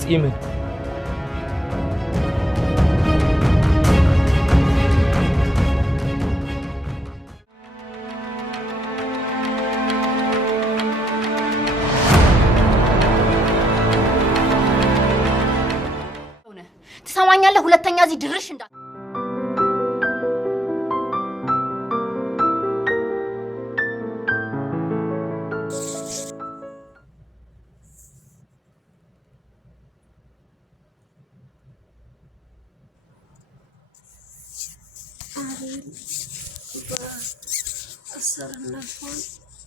ጺምን ትሰማኛለህ? ሁለተኛ እዚህ ድርሽ እንዳ በአሰርነቷን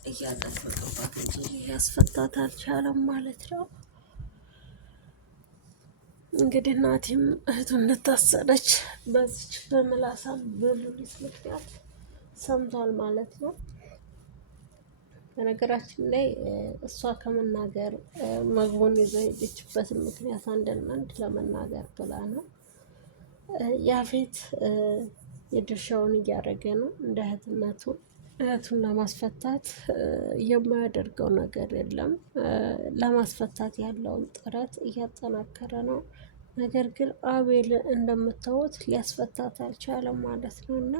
እያጠበቀባት እንጂ ያስፈታት አልቻለም ማለት ነው። እንግዲህ ናቲም እህቱ እንደታሰረች በዚች በምላሳም በሉሊት ምክንያት ሰምቷል ማለት ነው። በነገራችን ላይ እሷ ከመናገር መግቡን ይዞ የሄደችበትን ምክንያት አንድና አንድ ለመናገር ብላ ነው። ያፌት የድርሻውን እያደረገ ነው እንደ እህትነቱ። እህቱን ለማስፈታት የማያደርገው ነገር የለም። ለማስፈታት ያለውን ጥረት እያጠናከረ ነው። ነገር ግን አቤል እንደምታዩት ሊያስፈታት አልቻለም ማለት ነው። እና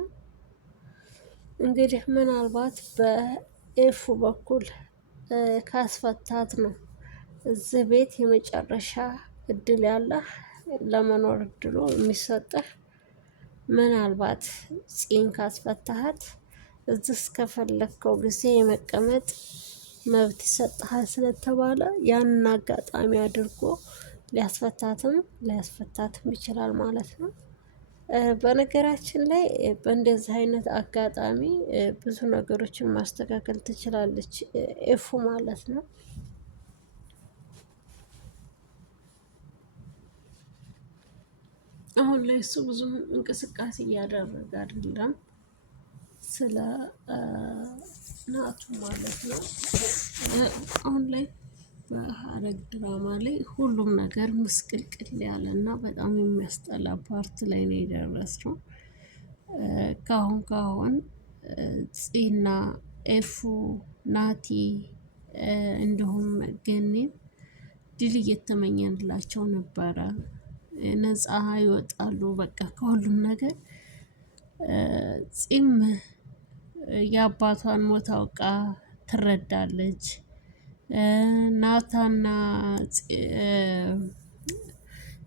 እንግዲህ ምናልባት በኤፉ በኩል ካስፈታት ነው እዚህ ቤት የመጨረሻ እድል ያለህ ለመኖር እድሉ የሚሰጥህ። ምናልባት ፂን ካስፈታሃት እዚህ እስከፈለግከው ጊዜ የመቀመጥ መብት ይሰጥሃል ስለተባለ ያንን አጋጣሚ አድርጎ ሊያስፈታትም ሊያስፈታትም ይችላል ማለት ነው። በነገራችን ላይ በእንደዚህ አይነት አጋጣሚ ብዙ ነገሮችን ማስተካከል ትችላለች ኤፉ ማለት ነው። አሁን ላይ እሱ ብዙ እንቅስቃሴ እያደረገ አይደለም ስለ ናቱ ማለት ነው። አሁን ላይ በሐረግ ድራማ ላይ ሁሉም ነገር ምስቅልቅል ያለ እና በጣም የሚያስጠላ ፓርት ላይ ነው የደረስነው። ካሁን ፂና ኤፉ ናቲ እንዲሁም ገኒን ድል እየተመኘንላቸው ነበረ። ነፃ ይወጣሉ በቃ ከሁሉም ነገር። ፂም የአባቷን ሞት አውቃ ትረዳለች። ናታና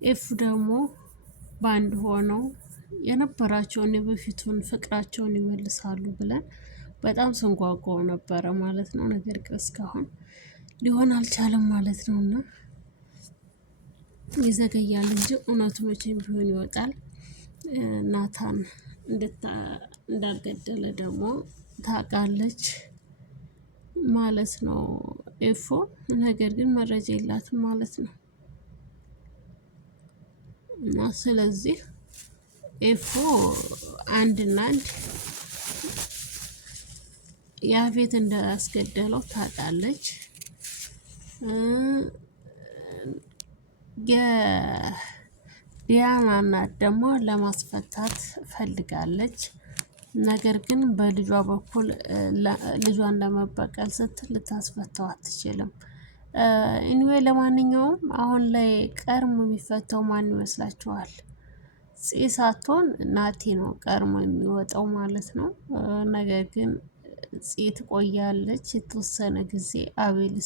ኤፉ ደግሞ በአንድ ሆነው የነበራቸውን የበፊቱን ፍቅራቸውን ይመልሳሉ ብለን በጣም ስንጓጓው ነበረ ማለት ነው። ነገር ግን እስካሁን ሊሆን አልቻለም ማለት ነው። እና ይዘገያል እንጂ እውነቱ መቼም ቢሆን ይወጣል። ናታን እንዳልገደለ ደግሞ ታውቃለች ማለት ነው ኤፎ። ነገር ግን መረጃ የላትም ማለት ነው። እና ስለዚህ ኤፎ አንድና አንድ ያፌት እንዳስገደለው ታውቃለች። የዲያና እናት ደግሞ ለማስፈታት ፈልጋለች። ነገር ግን በልጇ በኩል ልጇን ለመበቀል ስትል ልታስፈታው አትችልም። ኢኒዌይ ለማንኛውም አሁን ላይ ቀድሞ የሚፈታው ማን ይመስላችኋል? ፂ ሳትሆን ናቲ ነው ቀድሞ የሚወጣው ማለት ነው። ነገር ግን ፂ ትቆያለች የተወሰነ ጊዜ አቤል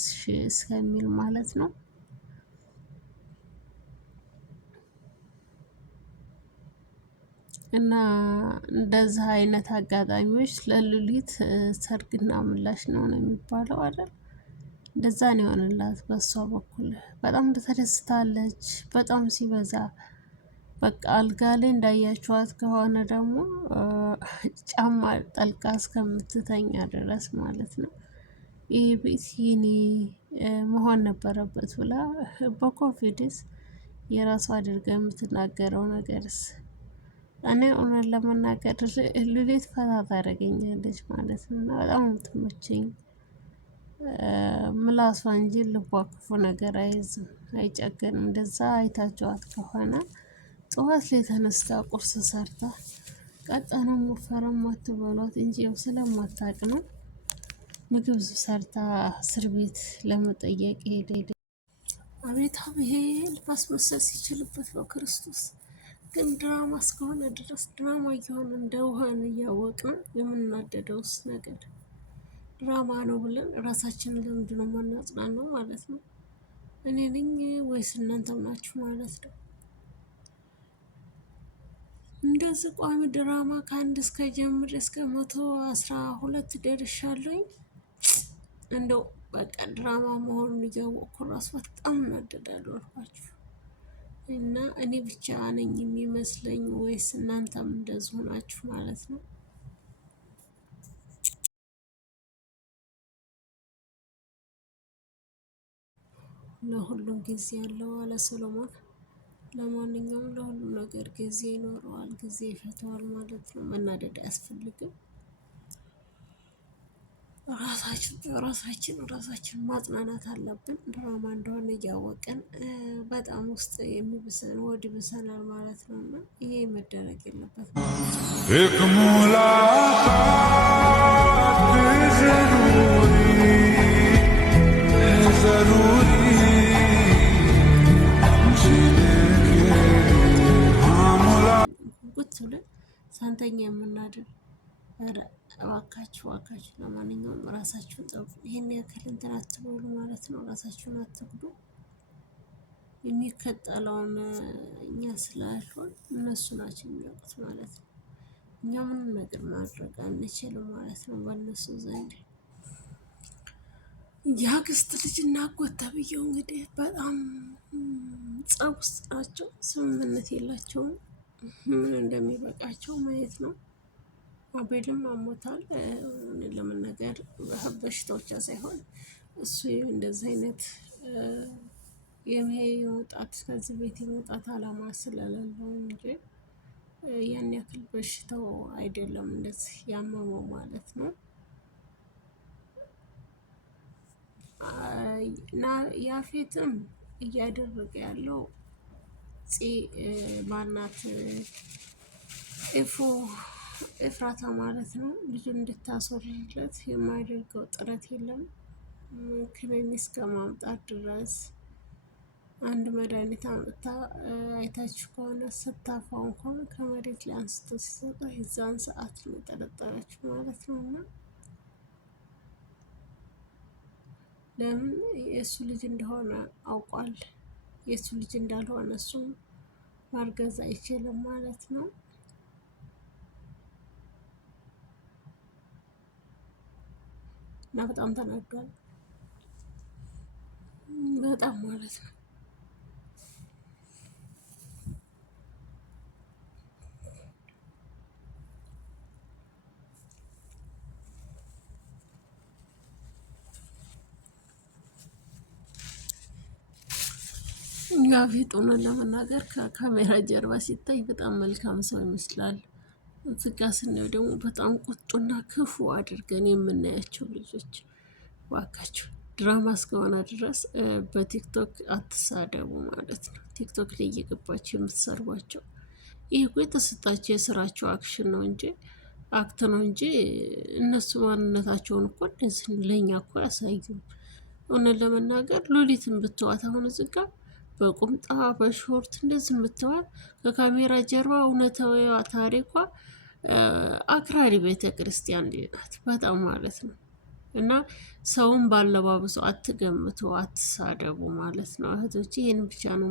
እስከሚል ማለት ነው። እና እንደዚህ አይነት አጋጣሚዎች ለሉሊት ሰርግና ምላሽ ነው የሚባለው አይደል? እንደዛ ነው የሆነላት። በሷ በኩል በጣም ተደስታለች። በጣም ሲበዛ በቃ አልጋ ላይ እንዳያችኋት ከሆነ ደግሞ ጫማ ጠልቃ እስከምትተኛ ድረስ ማለት ነው። ይህ ቤት የኔ መሆን ነበረበት ብላ በኮንፊደንስ የራሷ አድርጋ የምትናገረው ነገርስ እኔ እውነት ለመናገር ሉሊት ፈታ ታደርገኛለች ማለት ነው። እና በጣም የምትመቸኝ ምላሷ እንጂ ልቧ ክፉ ነገር አይዝም፣ አይጨክንም። እንደዛ አይታችኋት ከሆነ ጠዋት ላይ ተነስታ ቁርስ ሰርታ ቀጠንም ወፈረም አትበሏት እንጂ ያው ስለማታውቅ ነው። ምግብ ሰርታ እስር ቤት ለመጠየቅ ሄደ። አቤት አቤል ማስመሰል ሲችልበት በክርስቶስ። ግን ድራማ እስከሆነ ድረስ ድራማ እየሆነ እንደሆነ እያወቅን የምናደደውስ ነገር ድራማ ነው ብለን ራሳችንን ለምንድን ነው የማናጽናናው ማለት ነው? እኔ ነኝ ወይስ እናንተም ናችሁ ማለት ነው? እንደዚህ ቋሚ ድራማ ከአንድ እስከ ጀምር እስከ 112 ደርሻለሁኝ። እንደው በቃ ድራማ መሆኑን እያወቅኩ ራሱ በጣም እናደዳለሁ አልኳችሁ። እና እኔ ብቻ ነኝ የሚመስለኝ ወይስ እናንተም እንደዚሁ ናችሁ ማለት ነው? ለሁሉም ጊዜ ያለው አለ ሰሎሞን። ለማንኛውም ለሁሉም ነገር ጊዜ ይኖረዋል፣ ጊዜ ይፈተዋል ማለት ነው። መናደድ አያስፈልግም። ራሳችን ማጽናናት አለብን። ድራማ እንደሆነ እያወቅን በጣም ውስጥ የሚብሰን ወድ ይብሰናል ማለት ነው። እና ይሄ መደረግ የለበትም። ጉት ብለን ሳንተኛ የምናድር እባካችሁ እባካችሁ። ለማንኛውም ራሳችሁን ጠብቁ። ይሄን ያክል እንትን አትበሉ ማለት ነው። ራሳችሁን አትጉዱ። የሚከተለውን እኛ ስላልሆን እነሱ ናቸው የሚያውቁት ማለት ነው። እኛ ምንም ነገር ማድረግ አንችልም ማለት ነው በእነሱ ዘንድ። የአክስት ልጅ እና አጎት ተብዬው እንግዲህ በጣም ጸብ ውስጥ ናቸው። ስምምነት የላቸውም። ምን እንደሚበቃቸው ማየት ነው። አቤልም አሞታል። ለመናገር በሽታ ብቻ ሳይሆን እሱ እንደዚህ አይነት የመውጣት ከዚህ ቤት የመውጣት አላማ ስለሌለው እንጂ ያን ያክል በሽታው አይደለም እንደዚህ ያመመው ማለት ነው። እና ያፌትም እያደረገ ያለው ማናት ኤፍራታ ማለት ነው ልጁን እንድታስወርድለት የማያደርገው ጥረት የለም። ክኒን እስከ ማምጣት ድረስ አንድ መድኃኒት አምጥታ አይታችሁ ከሆነ ስታፋው እንኳን ከመሬት ላይ አንስቶ ሲሰጣ የዛን ሰዓት ነው የጠረጠረችው ማለት ነው። እና ለምን የእሱ ልጅ እንደሆነ አውቋል። የእሱ ልጅ እንዳልሆነ እሱም ማርገዝ አይችልም ማለት ነው። እና በጣም ተናዷል። በጣም ማለት ነው። ያፌት ሆነን ለመናገር ከካሜራ ጀርባ ሲታይ በጣም መልካም ሰው ይመስላል። እዚጋ ስናየው ደግሞ በጣም ቁጡና ክፉ አድርገን የምናያቸው ልጆች። ዋካችሁ ድራማ እስከሆነ ድረስ በቲክቶክ አትሳደቡ ማለት ነው። ቲክቶክ ላይ እየገባቸው የምትሰርቧቸው ይህ እኮ የተሰጣቸው የስራቸው አክሽን ነው እንጂ አክት ነው እንጂ እነሱ ማንነታቸውን እኮ እንደዚህ ለእኛ እኮ ያሳዩም። እውነት ለመናገር ሉሊትን ብትዋት አሁን እዚህ ጋር በቁምጣ በሾርት እንደዚህ የምትዋል ከካሜራ ጀርባ እውነታዊዋ ታሪኳ አክራሪ ቤተ ክርስቲያን ናት በጣም ማለት ነው። እና ሰውን ባለባበሱ አትገምቱ፣ አትሳደቡ ማለት ነው እህቶች። ይህን ብቻ ነው